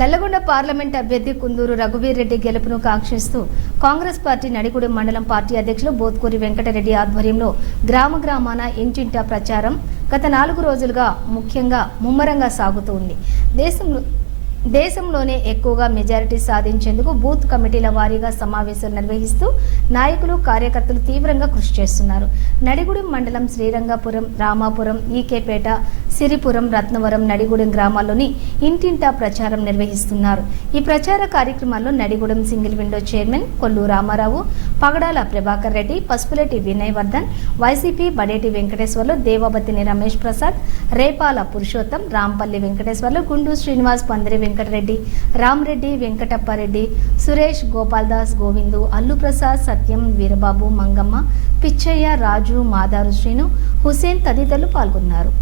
Nalgonda parliament అభ్యర్థి కుందూరు రఘువీర్ రెడ్డి గెలుపును కాంక్షిస్తూ Congress party Nadigudem మండలం పార్టీ అధ్యక్షులు బోత్కూరి వెంకటరెడ్డి ఆధ్వర్యంలో గ్రామాన ఇంటింటా ప్రచారం గత 4 రోజులుగా ముఖ్యంగా ముమ్మరంగా సాగుతూ ఉంది. దేశంలోనే ఎక్కువగా మెజారిటీ సాధించేందుకు బూత్ కమిటీల వారీగా సమావేశాలు నిర్వహిస్తూ నాయకులు కార్యకర్తలు తీవ్రంగా కృషి చేస్తున్నారు. నడిగూడెం మండలం శ్రీరంగపురం, రామాపురం, ఈకేపేట, సిరిపురం, రత్నవరం, నడిగూడెం గ్రామాల్లోని ఇంటింటా ప్రచారం నిర్వహిస్తున్నారు. ఈ ప్రచార కార్యక్రమాల్లో Nadigudem single window chairman Kollu Ramarao, Pagadala Prabhakar Reddy, Pasupuleti Vinay Vardhan, YCP Badeti Venkateswarlu, Devabathini Ramesh Prasad, Repala Purushottam, Rampalli Venkateswarlu, Gundu Srinivas, పందిరి వెంకటరెడ్డి, రామరెడ్డి, వెంకటప్పారెడ్డి, సురేష్, గోపాల్దాస్, గోవిందు, అల్లు ప్రసాద్, సత్యం, వీరబాబు, మంగమ్మ, పిచ్చయ్య, రాజు, మాదారు శ్రీను, హుసేన్ తదితరులు పాల్గొన్నారు.